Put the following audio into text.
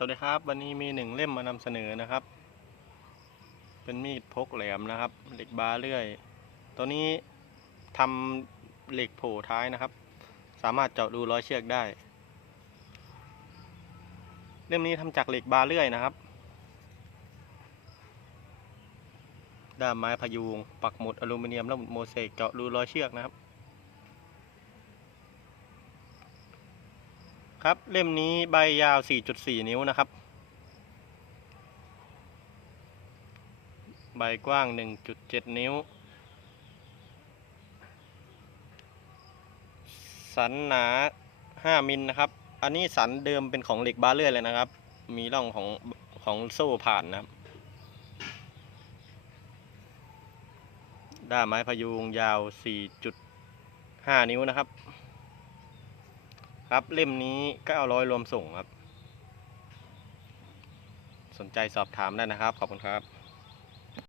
สวัสดีครับ วันนี้มีหนึ่งเล่มมานำเสนอนะครับ เป็นมีดพกแหลมนะครับ เหล็กบาเลื่อย ตัวนี้ทำเหล็กโผล่ท้ายนะครับ สามารถเจาะดูร้อยเชือกได้ เล่มนี้ทำจากเหล็กบาเลื่อยนะครับ ด้ามไม้พยุง ปักหมุดอลูมิเนียมและหมุดโมเสกเจาะรูร้อยเชือกนะครับ ครับเล่มนี้ใบยาว 4.4 นิ้วนะครับ ใบกว้าง 1.7 นิ้ว สันหนา 5 มิลนะครับ อันนี้สันเดิมเป็นของเหล็กบาเลื่อยเลยนะครับ มีร่องของของโซ่ผ่านนะครับด้ามไม้พยุงยาว 4.5 นิ้วนะครับ ครับเล่มนี้ 900 รวมส่งครับ สนใจสอบถามได้นะครับ ขอบคุณครับ